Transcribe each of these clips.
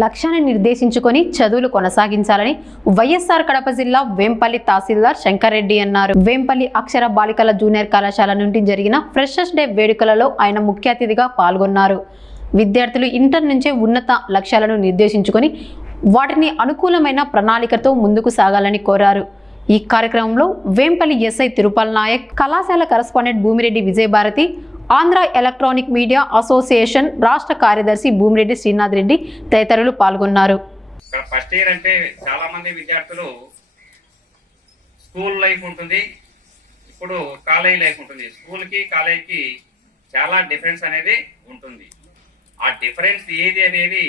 లక్ష్యాన్ని నిర్దేశించుకొని చదువులు కొనసాగించాలని వైఎస్ఆర్ కడప జిల్లా వేంపల్లి తహసీల్దార్ శంకర్ రెడ్డి అన్నారు. వేంపల్లి అక్షర బాలికల జూనియర్ కళాశాల నుండి జరిగిన ఫ్రెషర్స్ డే వేడుకలలో ఆయన ముఖ్య అతిథిగా పాల్గొన్నారు. విద్యార్థులు ఇంటర్ నుంచే ఉన్నత లక్ష్యాలను నిర్దేశించుకొని వాటిని అనుకూలమైన ప్రణాళికతో ముందుకు సాగాలని కోరారు. ఈ కార్యక్రమంలో వేంపల్లి ఎస్ఐ తిరుపల్ నాయక్, కళాశాల correspondent Bhumireddy Vijayabharathi, Andhra electronic media association రాష్ట్ర కార్యదర్శి భూమిరెడ్డి శ్రీనాథ్ రెడ్డి తదితరులు పాల్గొన్నారు. ఫస్ట్ ఇయర్ అంటే చాలా మంది విద్యార్థులు స్కూల్ లైఫ్ ఉంటుంది, ఇప్పుడు కాలేజీ లైఫ్ ఉంటుంది. స్కూల్కి కాలేజీకి చాలా డిఫరెన్స్ అనేది ఉంటుంది. ఆ డిఫరెన్స్ ఏది అనేది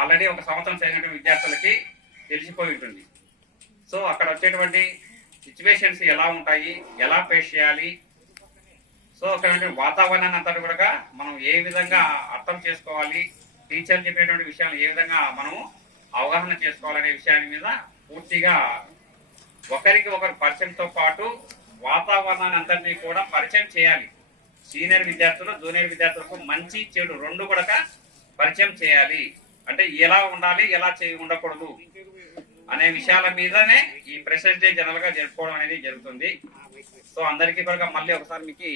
ఆల్రెడీ ఒక సంవత్సరం చదివిన విద్యార్థులకి తెలిసిపోయి ఉంటుంది. సో అక్కడ వచ్చేటువంటి సిచ్యువేషన్స్ ఎలా ఉంటాయి, ఎలా ఫేస్ చేయాలి, సో అక్కడ వాతావరణాన్ని అంతా కూడా మనం ఏ విధంగా అర్థం చేసుకోవాలి, టీచర్లు చెప్పినటువంటి విషయాలు ఏ విధంగా మనం అవగాహన చేసుకోవాలనే విషయాన్ని మీద పూర్తిగా ఒకరికి ఒకరు పరిచయంతో పాటు వాతావరణాన్ని అంతటినీ కూడా పరిచయం చేయాలి. సీనియర్ విద్యార్థులు జూనియర్ విద్యార్థులకు మంచి చెడు రెండు కూడా పరిచయం చేయాలి. అంటే ఎలా ఉండాలి, ఎలా ఉండకూడదు అనే విషయాల మీదనే ఈ ఫ్రెషర్స్ డే జనరల్ గా జరుపుకోవడం అనేది జరుగుతుంది. సో అందరికీ కూడా మళ్ళీ ఒకసారి మీకు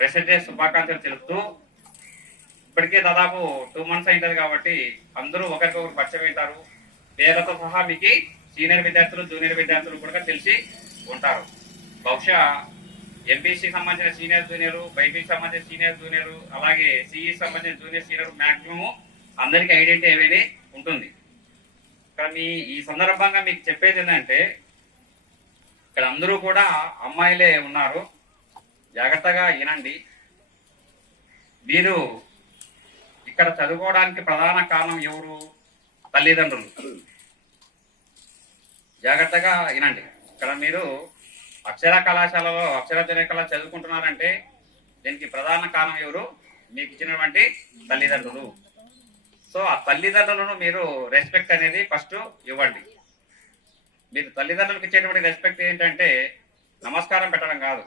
ఫ్రెషర్స్ డే శుభాకాంక్షలు తెలుపుతూ, ఇప్పటికే దాదాపు 2 months అయింటది కాబట్టి అందరూ ఒకరికొకరు పరిచయం అవుతారు. పేర్లతో సహా మీకు సీనియర్ విద్యార్థులు జూనియర్ విద్యార్థులు కూడా తెలిసి ఉంటారు. బహుశా ఎంపీసీ సంబంధించిన సీనియర్ జూనియర్, బైపీసీ సంబంధించిన సీనియర్ జూనియర్, అలాగే సిఈ సంబంధించిన జూనియర్ సీనియర్ మాక్సిమం అందరికీ ఐడెంటిటీ అనేది ఉంటుంది. కానీ ఈ సందర్భంగా మీకు చెప్పేది ఏంటంటే, ఇక్కడ అందరూ కూడా అమ్మాయిలే ఉన్నారు, జాగ్రత్తగా వినండి. మీరు ఇక్కడ చదువుకోవడానికి ప్రధాన కారణం ఎవరు? తల్లిదండ్రులు. జాగ్రత్తగా వినండి. ఇక్కడ మీరు అక్షర కళాశాలలో అక్షర జూనియర్ కళాశాల చదువుకుంటున్నారంటే దీనికి ప్రధాన కారణం ఎవరు? మీకు ఇచ్చినటువంటి తల్లిదండ్రులు. సో ఆ తల్లిదండ్రులను మీరు రెస్పెక్ట్ అనేది ఫస్ట్ ఇవ్వండి. మీరు తల్లిదండ్రులకు ఇచ్చేటువంటి రెస్పెక్ట్ ఏంటంటే నమస్కారం పెట్టడం కాదు,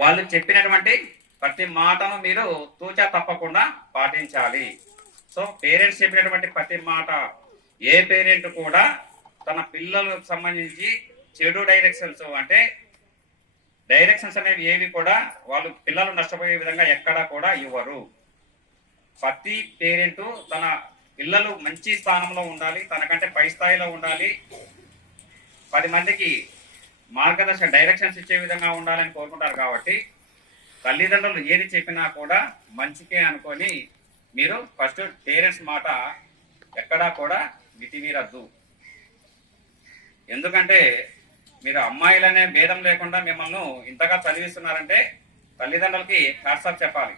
వాళ్ళు చెప్పినటువంటి ప్రతి మాటను మీరు తూచా తప్పకుండా పాటించాలి. సో పేరెంట్స్ చెప్పినటువంటి ప్రతి మాట, ఏ పేరెంట్ కూడా తన పిల్లలకు సంబంధించి చెడు డైరెక్షన్స్ అంటే డైరెక్షన్స్ అనేవి ఏవి కూడా వాళ్ళు పిల్లలు నష్టపోయే విధంగా ఎక్కడా కూడా ఇవ్వరు. ప్రతి పేరెంట్ తన పిల్లలు మంచి స్థానంలో ఉండాలి, తనకంటే పై స్థాయిలో ఉండాలి, 10 మందికి మార్గదర్శక డైరెక్షన్స్ ఇచ్చే విధంగా ఉండాలని కోరుకుంటారు. కాబట్టి తల్లిదండ్రులు ఏది చెప్పినా కూడా మంచికే అనుకొని మీరు ఫస్ట్ పేరెంట్స్ మాట ఎక్కడా కూడా మితిమీరద్దు. ఎందుకంటే మీరు అమ్మాయిలనే భేదం లేకుండా మిమ్మల్ని ఇంతగా చదివిస్తున్నారంటే తల్లిదండ్రులకి హ్యాట్సాప్ చెప్పాలి.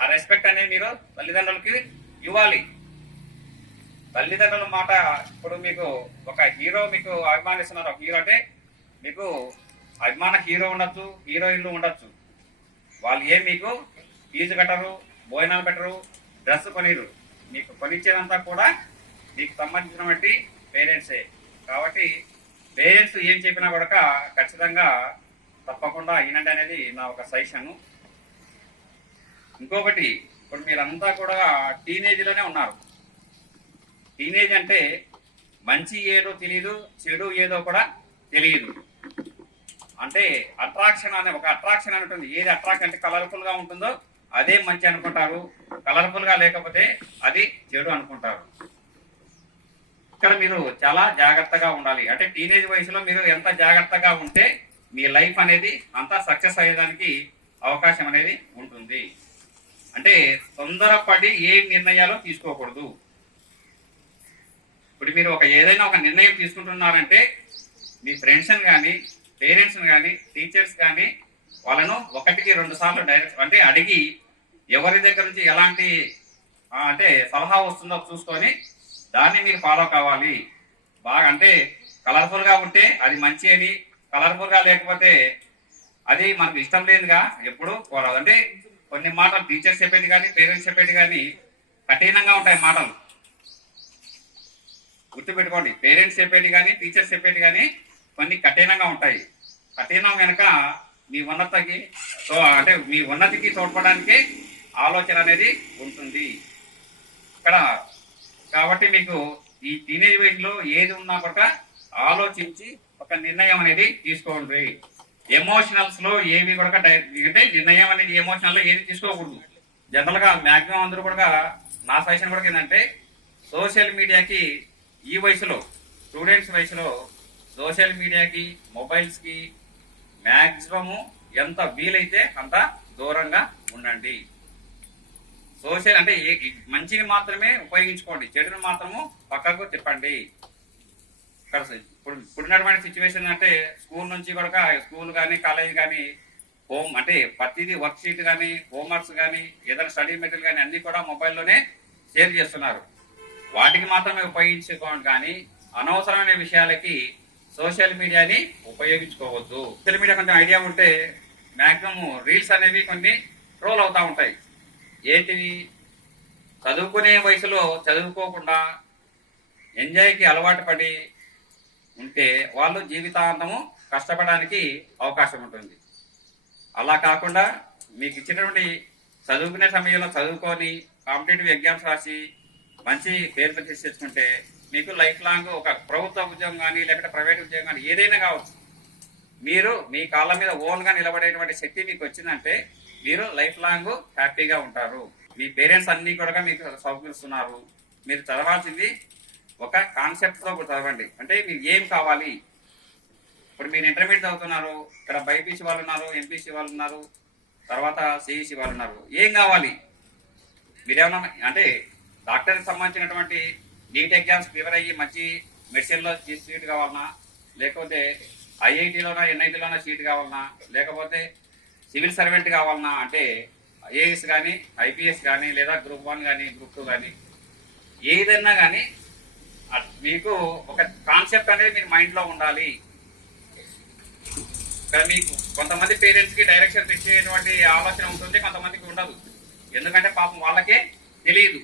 ఆ రెస్పెక్ట్ అనేది మీరు తల్లిదండ్రులకి ఇవ్వాలి. తల్లిదండ్రుల మాట ఇప్పుడు మీకు ఒక హీరో మీకు అభిమానిస్తున్నారు. ఒక హీరో అంటే మీకు అభిమాన హీరో ఉండొచ్చు, హీరోయిన్లు ఉండొచ్చు. వాళ్ళు ఏం మీకు ఫీజు కట్టరు, భోజనాలు పెట్టరు, డ్రెస్ కొనిరు. మీకు కొనిచ్చేదంతా కూడా మీకు సంబంధించినటువంటి పేరెంట్సే. కాబట్టి పేరెంట్స్ ఏం చెప్పినా కూడా ఖచ్చితంగా తప్పకుండా వినండి అనేది నా ఒక సజెషన్. ఇంకొకటి, ఇప్పుడు మీరంతా కూడా టీనేజ్లోనే ఉన్నారు. టీనేజ్ అంటే మంచి ఏదో తెలియదు, చెడు ఏదో కూడా తెలియదు. అంటే అట్రాక్షన్ అనే ఒక అట్రాక్షన్ అని ఉంటుంది. ఏది అట్రాక్షన్ అంటే కలర్ఫుల్గా ఉంటుందో అదే మంచి అనుకుంటారు, కలర్ఫుల్గా లేకపోతే అది చెడు అనుకుంటారు. ఇక్కడ మీరు చాలా జాగ్రత్తగా ఉండాలి. అంటే టీనేజ్ వయసులో మీరు ఎంత జాగ్రత్తగా ఉంటే మీ లైఫ్ అనేది అంతా సక్సెస్ అయ్యేదానికి అవకాశం అనేది ఉంటుంది. అంటే తొందరపడి ఏ నిర్ణయాలు తీసుకోకూడదు. ఇప్పుడు మీరు ఏదైనా ఒక నిర్ణయం తీసుకుంటున్నారంటే మీ ఫ్రెండ్స్ని కానీ, పేరెంట్స్ని కానీ, టీచర్స్ కానీ వాళ్ళను 1-2 సార్లు డైరెక్ట్ అంటే అడిగి ఎవరి దగ్గర నుంచి ఎలాంటి అంటే సలహా వస్తుందో చూసుకొని దాన్ని మీరు ఫాలో కావాలి. బాగా అంటే కలర్ఫుల్గా ఉంటే అది మంచి అని, కలర్ఫుల్గా లేకపోతే అది మనకు ఇష్టం లేదుగా ఎప్పుడు కోరాలి. అంటే కొన్ని మాటలు టీచర్స్ చెప్పేది కానీ, పేరెంట్స్ చెప్పేది కానీ కఠినంగా ఉంటాయి మాటలు. గుర్తుపెట్టుకోండి, పేరెంట్స్ చెప్పేది కానీ, టీచర్స్ చెప్పేది కానీ కొన్ని కఠినంగా ఉంటాయి. కఠినం వెనుక మీ ఉన్నతికి తోడ్పడడానికి ఆలోచన అనేది ఉంటుంది. ఇక్కడ కాబట్టి మీకు ఈ టీనేజ్ వయసులో ఏది ఉన్నా కూడా ఆలోచించి ఒక నిర్ణయం అనేది తీసుకోండి. ఎమోషనల్స్ లో ఏవి కూడా అంటే నిర్ణయం అనేది ఎమోషనల్ లో ఏది తీసుకోకూడదు. జనరల్ గా మాక్సిమం అందరూ కూడా నా సజెషన్ కూడా ఏంటంటే సోషల్ మీడియాకి ఈ వయసులో స్టూడెంట్స్ వయసులో సోషల్ మీడియాకి మొబైల్స్ కి మాక్సిమము ఎంత వీలైతే అంత దూరంగా ఉండండి. సోషల్ అంటే మంచిని మాత్రమే ఉపయోగించుకోండి, చెడుని మాత్రము పక్కకు తిప్పండి. ఇప్పుడున్నటువంటి సిచ్యువేషన్ అంటే స్కూల్ నుంచి కూడా స్కూల్ కానీ కాలేజ్ కానీ హోమ్ అంటే ప్రతిదీ వర్క్ షీట్ కానీ హోంవర్క్స్ కానీ ఏదైనా స్టడీ మెటీరియల్ కానీ అన్ని కూడా మొబైల్లోనే షేర్ చేస్తున్నారు. వాటికి మాత్రమే ఉపయోగించుకోండి, కానీ అనవసరమైన విషయాలకి సోషల్ మీడియాని ఉపయోగించుకోవద్దు. సోషల్ మీడియా కొంచెం ఐడియా ఉంటే మాక్సిమం రీల్స్ అనేవి కొన్ని ట్రోల్ అవుతా ఉంటాయి. ఏంటివి? చదువుకునే వయసులో చదువుకోకుండా ఎంజాయ్కి అలవాటు పడి ఉంటే వాళ్ళు జీవితాంతము కష్టపడడానికి అవకాశం ఉంటుంది. అలా కాకుండా మీకు ఇచ్చినటువంటి చదువుకునే సమయంలో చదువుకొని కాంపిటేటివ్ ఎగ్జామ్స్ రాసి మంచి పేరు ప్రతిష్ట తెచ్చుకుంటే మీకు లైఫ్ లాంగ్ ఒక ప్రభుత్వ ఉద్యోగం కానీ లేకపోతే ప్రైవేట్ ఉద్యోగం కానీ ఏదైనా కావచ్చు, మీరు మీ కాళ్ళ మీద ఓన్గా నిలబడేటువంటి శక్తి మీకు వచ్చిందంటే మీరు లైఫ్ లాంగ్ హ్యాపీగా ఉంటారు. మీ పేరెంట్స్ అన్ని కూడా మీకు సౌకరిస్తున్నారు. మీరు చదవాల్సింది ఒక కాన్సెప్ట్తో చదవండి. అంటే మీరు ఏం కావాలి? ఇప్పుడు మీరు ఇంటర్మీడియట్ చదువుతున్నారు, ఇక్కడ బైపీసీ వాళ్ళు ఉన్నారు, ఎంపీసీ వాళ్ళు ఉన్నారు, తర్వాత సిఈసీ వాళ్ళు ఉన్నారు. ఏం కావాలి? మీరేమన్నా అంటే డాక్టర్కి సంబంధించినటువంటి నీట్ ఎగ్జామ్స్ ప్రిపేర్ అయ్యి మంచి మెడిసిన్లో సీట్ కావాలన్నా, లేకపోతే ఐఐటీలోనా ఎన్ఐటీలోనా సీట్ కావాలన్నా, లేకపోతే సివిల్ సర్వెంట్ కావాలన్నా, అంటే ఐఏఎస్ కానీ ఐపీఎస్ కానీ లేదా గ్రూప్ 1 కానీ గ్రూప్ 2 కానీ ఏదైనా కానీ మీకు ఒక కాన్సెప్ట్ అనేది మీరు మైండ్లో ఉండాలి. ఇక్కడ మీకు కొంతమంది పేరెంట్స్కి డైరెక్షన్ ఇచ్చేటువంటి ఆలోచన ఉంటుంది, కొంతమందికి ఉండదు. ఎందుకంటే పాపం వాళ్ళకే తెలియదు.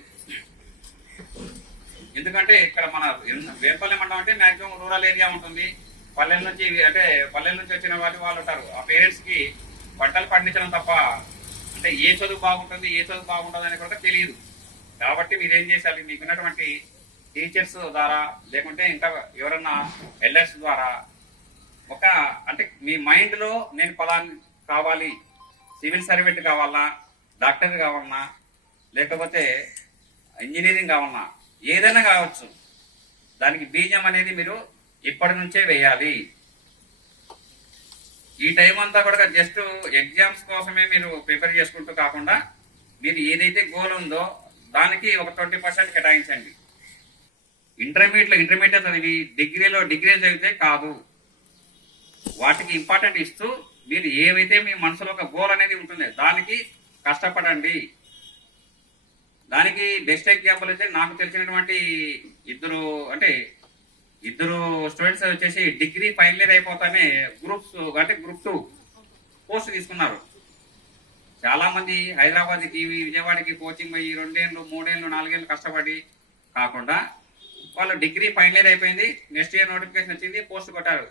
ఎందుకంటే ఇక్కడ మన వేంపల్లి మండలం అంటే మాక్సిమం రూరల్ ఏరియా ఉంటుంది. పల్లెల నుంచి వచ్చిన వాళ్ళు ఉంటారు. ఆ పేరెంట్స్కి పంటలు పండించడం తప్ప అంటే ఏ చదువు బాగుంటుంది ఏ చదువు బాగుంటుంది అని కూడా తెలియదు. కాబట్టి మీరేం చేయాలి? మీకున్నటువంటి టీచర్స్ ద్వారా లేకుంటే ఇంకా ఎవరన్నా ఎల్డర్స్ ద్వారా ఒక అంటే మీ మైండ్లో నేను పలాని కావాలి, సివిల్ సర్వెంట్ కావాలన్నా, డాక్టర్ కావాలన్నా, లేకపోతే ఇంజనీరింగ్ కావాలన్నా, ఏదైనా కావచ్చు, దానికి బీజం అనేది మీరు ఇప్పటి నుంచే వేయాలి. ఈ టైం అంతా కూడా జస్ట్ ఎగ్జామ్స్ కోసమే మీరు ప్రిపేర్ చేసుకుంటూ కాకుండా మీరు ఏదైతే గోల్ ఉందో దానికి ఒక 20% కేటాయించండి. ఇంటర్మీడియట్ చదివి డిగ్రీ చదివితే కాదు, వాటికి ఇంపార్టెంట్ ఇస్తూ మీరు ఏవైతే మీ మనసులో ఒక గోల్ అనేది ఉంటుందో దానికి కష్టపడండి. దానికి బెస్ట్ ఎగ్జాంపుల్ అయితే నాకు తెలిసినటువంటి ఇద్దరు స్టూడెంట్స్ వచ్చేసి డిగ్రీ ఫైనల్ ఇయర్ అయిపోతానే గ్రూప్ 2 పోస్ట్ తీసుకున్నారు. చాలా మంది హైదరాబాద్కి విజయవాడకి కోచింగ్ పోయి 2 ఏళ్ళు 3 ఏళ్ళు 4 ఏళ్ళు కష్టపడి కాకుండా వాళ్ళు డిగ్రీ ఫైనల్ ఇయర్ అయిపోయింది, నెక్స్ట్ ఇయర్ నోటిఫికేషన్ వచ్చింది, పోస్ట్ కొట్టారు.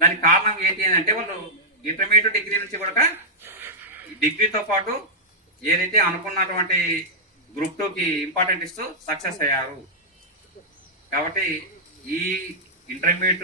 దానికి కారణం ఏంటి అని అంటే వాళ్ళు ఇంటర్మీడియట్ డిగ్రీ నుంచి కూడా డిగ్రీతో పాటు ఏదైతే అనుకున్నటువంటి గ్రూప్ 2కి ఇంపార్టెంట్ ఇస్తూ సక్సెస్ అయ్యారు. కాబట్టి ఈ ఇంటర్మీడియట్